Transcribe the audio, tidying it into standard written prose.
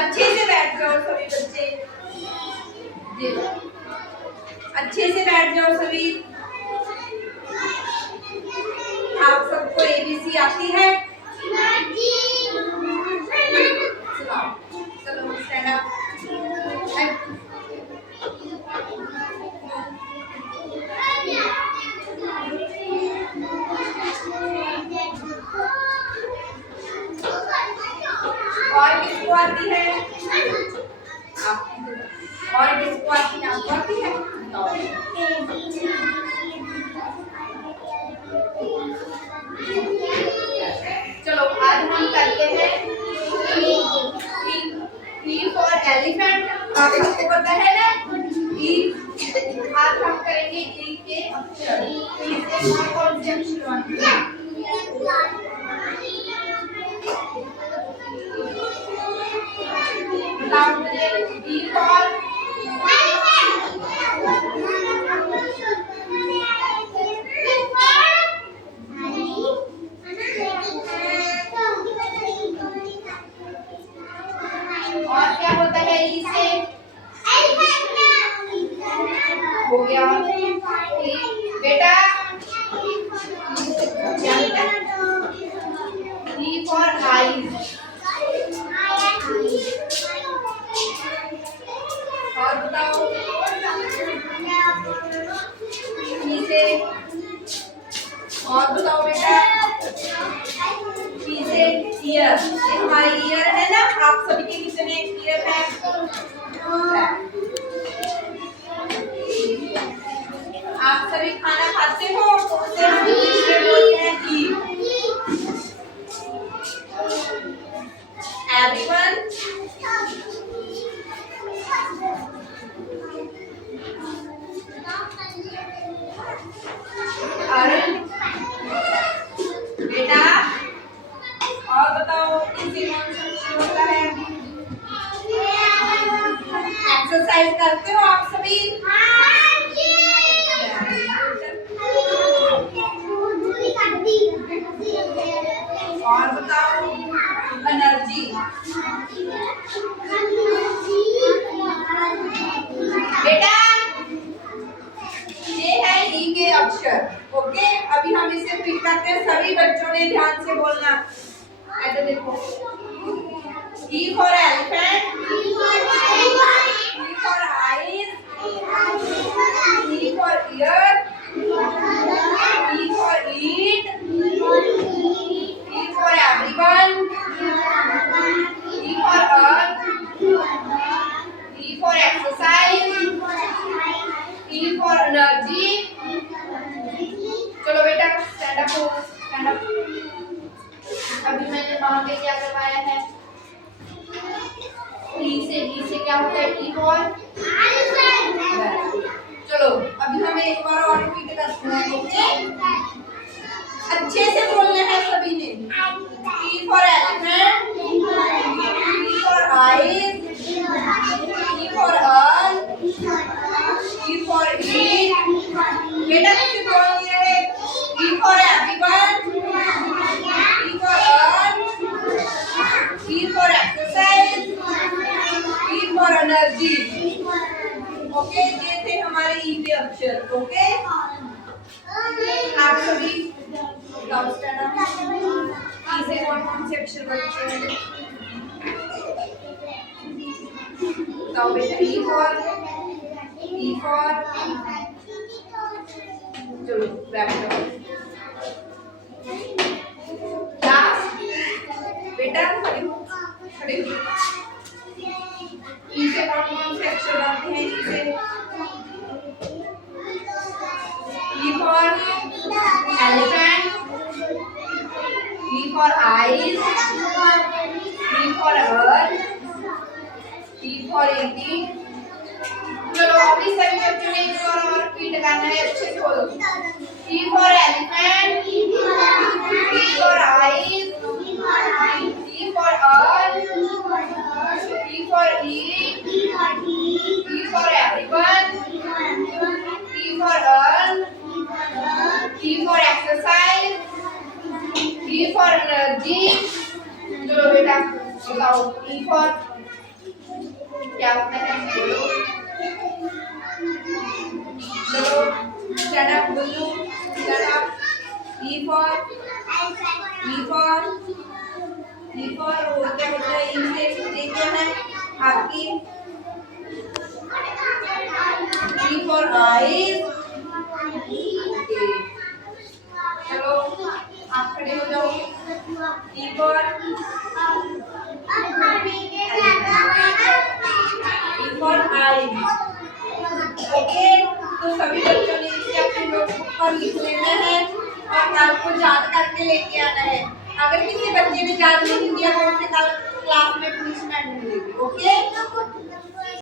अच्छे से बैठ जाओ सभी बच्चे, अच्छे से बैठ जाओ सभी। आप सबको एबीसी आती है? चलो स्टैंड अप। और किसको आती है? और किसको आती है? आपको आती है? चलो आज हम करते हैं E for elephant। आप सबको पता है ना E? आज हम करेंगे E के अक्षर। E से कौन से अक्षर बनते हैं? बताओ मुझे। E for और क्या होता है ई से? हो गया बेटा। E for eyes. और बताओ ई से। और बताओ बेटा ई से ईयर। ये हमारी ईयर है ना। आप सभी के कितने ईयर है? आप सभी खाना खाते हो तो उसे हम इंग्लिश में बोलते हैं ईट। एवरीवन बेटा। और बताओ इसे कौन सा अक्षर होता है? एक्सरसाइज करते हो आप सभी? और बताओ एनर्जी। बेटा ये है ई के अक्षर। ओके अभी हम इसे रिपीट करते हैं। सभी बच्चों ने ध्यान से बोलना। ऐसे देखो E for elephant, E for eyes, E for ear, E for eat, E for everyone, E for earth, E for exercise, E for energy। चलो बेटा स्टैंड अप हो, स्टैंड अप। अभी मैंने वहां पे क्या करवाया है? ई से क्या होता है? E for. चलो अभी हम एक बार और रिपीट करते हैं। ओके अच्छे से बोलना है सभी ने। E for elephant, E for eyes, E for earth, E for eat। बेटा किसी बोल नहीं रहे। E for everyone, E for earth, E for exercise, E for energy। Okay ये थे हमारे ई के अक्षर। ओके आप सभी ई से कौन से अक्षर बनते हैं? बताओ बेटा। ई फॉर चलो बैठ जाओ। लास्ट बेटा खड़े हो, खड़े हो। ई से कौन से अक्षर बनते हैं? ई से E for elephant, E for eyes, E for earth, E for eating। चलो अभी सभी बच्चों ने एक बार और रिपीट करना है। अच्छे से बोलो। E for elephant, E for eyes, E for earth, E for eat, E for everyone, E for earth, E for exercise, E for energy। चलो बताओ ई फॉर क्या होता है, बोलो। चलो stand up blue, stand up. E for वो क्या होता है, ई से ये क्या है आपकी, ई फॉर आईज। ओके चलो आप खड़े हो जाओ। E for eyes. ओके तो सभी बच्चों ने इसे अपने नोटबुक पर लिख लेना है और कल को याद करके लेके आना है। अगर किसी बच्चे ने याद नहीं किया तो उसे कल क्लास में